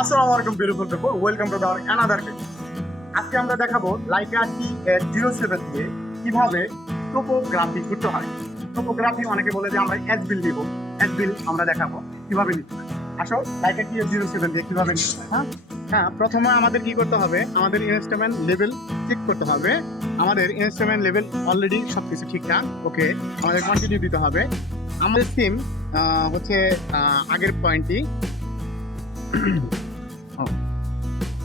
আসসালামু আলাইকুম beautiful people, welcome to our another video. আজকে আমরা দেখাবো লাইকা T807 দিয়ে কিভাবে টোপোগ্রাফি করতে হয়। টোপোগ্রাফি অনেকে বলে যে আমরা এস বিল দিব, এস বিল আমরা দেখাবো কিভাবে নিতে হয়। আসো লাইকা T807 দিয়ে কিভাবে নিতে হয়। হ্যাঁ, প্রথমে আমাদের কি করতে হবে, আমাদের ইনস্ট্রুমেন্ট লেভেল চেক করতে হবে। আমাদের ইনস্ট্রুমেন্ট লেভেল অলরেডি সবকিছু ঠিকঠাক, ওকে। আমাদের কন্টিনিউ দিতে হবে। আমাদের সিম হচ্ছে আগের পয়েন্টটি,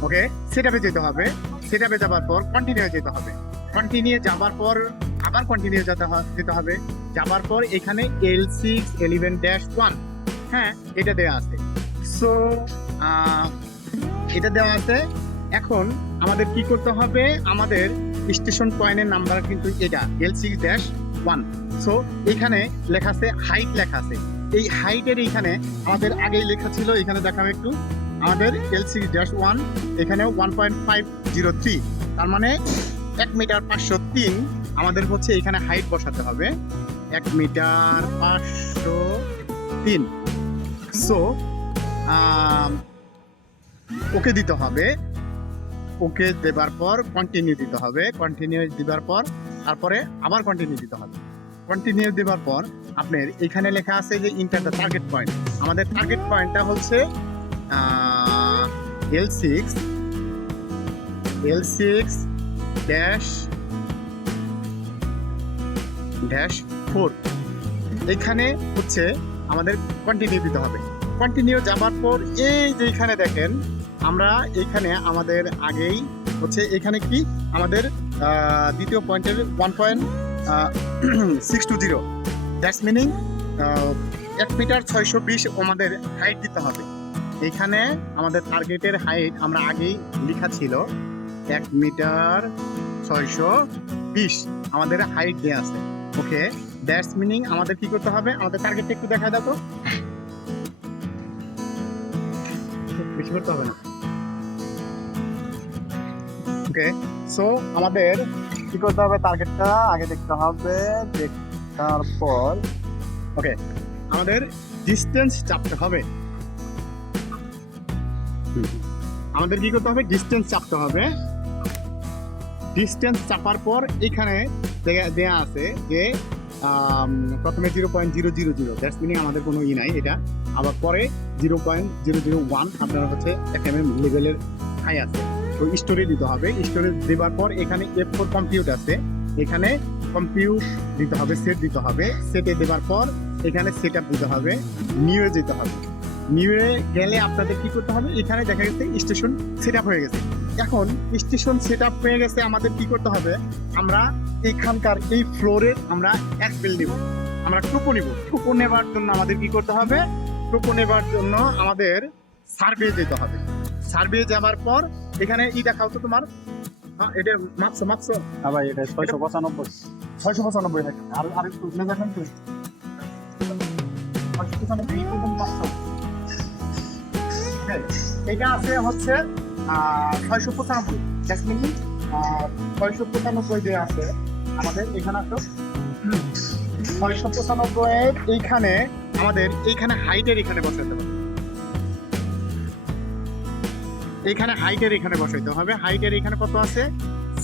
ওকে, সেটআপে যেতে হবে। সেটআপে যাবার পর কন্টিনিউ যেতে হবে। কন্টিনিউ যাবার পর আবার কন্টিনিউ যেতে হবে। যাবার পর এখানে L611-1, হ্যাঁ, এটা দেওয়া আছে। সো এটা দেওয়া আছে। এখন আমাদের কি করতে হবে, আমাদের স্টেশন পয়েন্টের নাম্বার কিন্তু এটা L6-1। সো এখানে লেখা আছে হাইট, লেখা আছে। এই হাইটের এইখানে আমাদের আগেই লেখা ছিল, এখানে দেখাবো একটু। আমাদের L6-1 এখানে 1.503, তার মানে 1 মিটার 503 আমাদের হচ্ছে এখানে হাইট বসাতে হবে, 1 মিটার 503। সো ওকে দিতে হবে। ওকে দেবার পর কন্টিনিউ দিতে হবে। কন্টিনিউ দেবার পর তারপরে আবার কন্টিনিউ দিতে হবে। কন্টিনিউ দেবার পর আপনার এখানে লেখা আছে যে ইন্টার দ্য টার্গেট পয়েন্ট। আমাদের টার্গেট পয়েন্টটা হচ্ছে L6-4। এখানে হচ্ছে আমাদের কন্টিনিউ দিতে হবে। কন্টিনিউ যাবার পর এই যে এখানে দেখেন, আমরা এখানে আমাদের আগেই হচ্ছে এখানে কি আমাদের দ্বিতীয় পয়েন্টের 1.620, দ্যাটস মিনিং 1 মিটার 620 আমাদের হাইট দিতে হবে। এখানে আমাদের টার্গেটের হাইট আমরা আগেই লেখা ছিল 1 মিটার 620 আমাদের হাইট দেওয়া আছে, ওকে। দ্যাটস মিনিং আমাদের কি করতে হবে, আমাদের টার্গেটটা একটু দেখা দাও তো, বেশি করতে হবে না, ওকে। সো আমাদের কি করতে হবে, টার্গেটটা আগে দেখতে হবে। দেখার পর ওকে, আমাদের ডিস্টেন্স চাপতে হবে। আমাদের কি করতে হবে, ডিস্টেন্স চাপতে হবে। ডিস্টেন্স চাপার পর এখানে দেয়া আছে যে প্রথমে 0.000, দ্যাটস মিনিং আমাদের কোনো নাই এটা। আবার পরে 0.001 আপনার হচ্ছে FMM লেভেলের হাই আছে, তো স্টোরে দিতে হবে। স্টোরে দেওয়ার পর এখানে F4 কম্পিউট আছে, এখানে কম্পিউট দিতে হবে, সেট দিতে হবে। সেটে দেওয়ার পর এখানে সেট আপ দিতে হবে, নিউয়ে যেতে হবে। নিউয়ে গেলে আপনাদের কি করতে হবে, এখানে দেখা গেছে স্টেশন সেট আপ হয়ে গেছে। এখন স্টেশন সেট আপ হয়ে গেছে, আমাদের কি করতে হবে, আমরা এখানকার এই ফ্লোরের আমরা এক বিল নিব, আমরা টোপো নিব। টোপো নেবার জন্য আমাদের কি করতে হবে, টোপো নেবার জন্য আমাদের সার্ভে যেতে হবে। সার্ভে যাবার পর এখানে দেখাও তো তোমার, হ্যাঁ, এটা মাপছো। হ্যাঁ ভাই, এটা 695। 695 টাকা। আর একটু দেখেন তো, 695 প্রথম মাপছো। এটা আছে হচ্ছে 695, দ্যাটস মিনিং 695 যে আছে আমাদের এখানে আছে 695 এইখানে আমাদের এইখানে হাইটের এখানে বসাতে হবে। এইখানে হাইটের এখানে বসাইতে হবে। হাইটের এখানে কত আছে,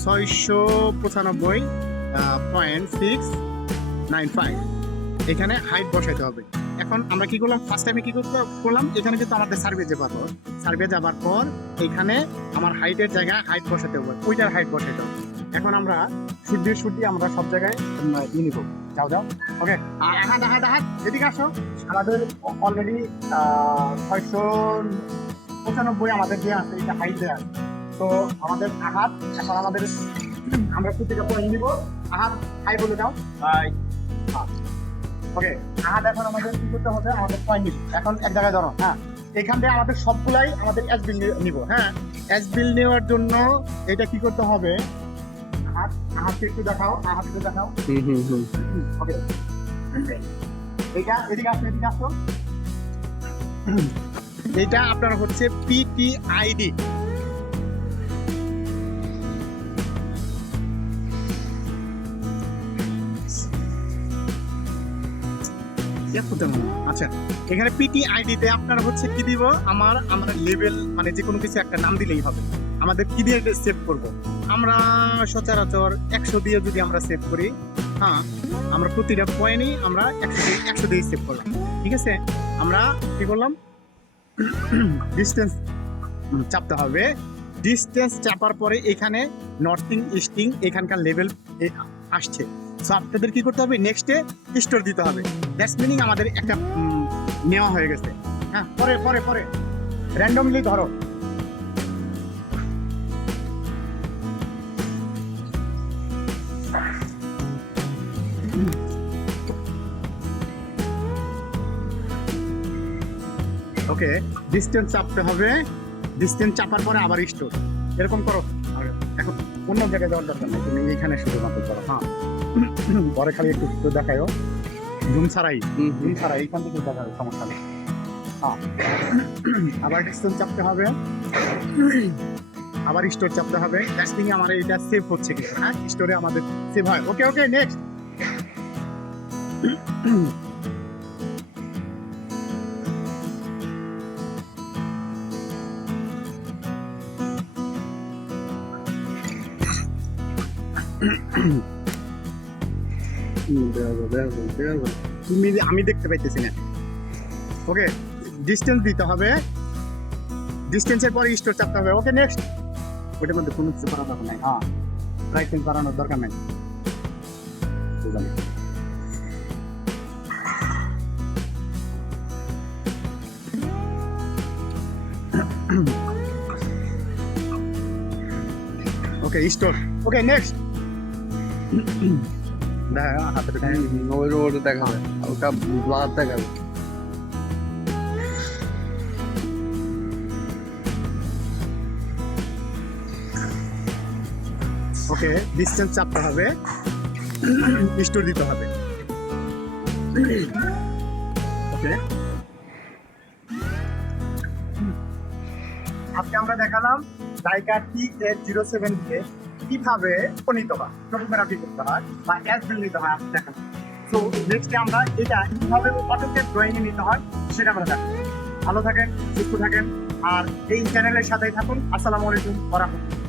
695.695, এখানে হাইট বসাইতে হবে। এখন আমরা কি করলাম, ফার্স্ট টাইমে কি করলাম, এখানে কিন্তু আমাদের সার্ভে যাবার পর, সার্ভে যাবার পর এখানে আমার হাইটের জায়গায় হাইট বসাতে হবে, ওইটার হাইট বসাইতে হবে। এখন আমরা শুদ্ধি আমরা সব জায়গায় নিব। যাও ওকে। হাত এদিকে আসো। আমাদের অলরেডি 695 আমাদের যে আছে, এটা হাইট দেওয়া আছে। তো আমাদের আঘাত, এখন আমাদের আমরা প্রত্যেকটা পয়েন্ট নিব। আঘাত হাই বলে দাও, ওকে। আঘাত এখন আমাদের কি করতে হবে, আমাদের পয়েন্ট নিব। এখন এক জায়গায় ধরো, হ্যাঁ, এখান থেকে আমাদের সবগুলাই আমাদের এস বিল নিব। হ্যাঁ, এস বিল নেওয়ার জন্য এটা কি করতে হবে, আঘাতকে একটু দেখাও, আঘাতকে দেখাও, ওকে। এইটা এদিকে আসো। এটা আপনার হচ্ছে PTID, আচ্ছা, এখানে পিটি আইডিতে আপনারা হচ্ছে কি দিব, আমরা লেভেল মানে যে কোনো কিছু একটা নাম দিলেই হবে। আমাদের কি দিয়ে সেভ করব? আমরা সচরাচর 100 দিয়ে যদি আমরা সেভ করি, হ্যাঁ, আমরা প্রতিটা পয়েন্টই আমরা 100 দিয়ে সেভ করলাম। ঠিক আছে, আমরা কি করলাম, ডিস্টেন্স চাপতে হবে। ডিস্টেন্স চাপার পরে এখানে নর্থিং ইস্টিং এখানকার লেভেল আসছে। সো আপনাদের কি করতে হবে, নেক্সটে স্টোর দিতে হবে। দ্যাটস মিনিং আমাদের একটা নেওয়া হয়ে গেছে। হ্যাঁ, পরে পরে পরে র্যান্ডমলি ধরো। ওকে, ডিস্টেন্স চাপতে হবে। ডিস্টেন্স চাপার পরে আবার স্টোর, এরকম করো। আর এখন অন্য জায়গায় যাওয়ার দরকার নেই, তুমি এইখানে শুধুমাত্র করো। হ্যাঁ, পরে খালি একটু দেখায়ও, জুম ছাড়াই এইখান থেকে দেখাবে, সমস্যা নেই। হ্যাঁ, আবার ডিস্টেন্স চাপতে হবে, আবার স্টোর চাপতে হবে। টেস্টিং আমার এটা সেভ হচ্ছে কিছু, হ্যাঁ, স্টোরে আমাদের সেভ হয়। ওকে ওকে, নেক্সট। আমি দেখতে পাইতেছি না। ওকে, ডিস্টেন্স দিতে হবে, ডিস্টেন্সের পরে স্টোর চাপতে হবে। ওকে, নেক্সট। ওটার মধ্যে কোনো কিছু করার দরকার নাই। হ্যাঁ, রাইট চেঞ্জ বাড়ানোর দরকার নাই। বুঝলাম। ওকে, স্টোর। ওকে, নেক্সট। ওই রোড দেখাবে, হালকা ব্লাড দেখাবে। ওকে, ডিস্টেন্স চাপতে হবে, স্টোর দিতে হবে। ওকে, আজকে আমরা দেখালাম লাইকা TH07 দিয়ে কিভাবে নিতে হয়, ফটোগ্রাফি করতে হয় বা অ্যাসবেল নিতে হয় আপনি দেখালাম। তো নেক্সটে আমরা এটা কিভাবে অটোক্যাড ড্রয়িং এ নিতে হয় সেটা আমরা দেখাবো। ভালো থাকেন, সুস্থ থাকেন, আর এই চ্যানেলের সাথেই থাকুন। আসসালামু আলাইকুম ওয়া রাহমাতুল্লাহ।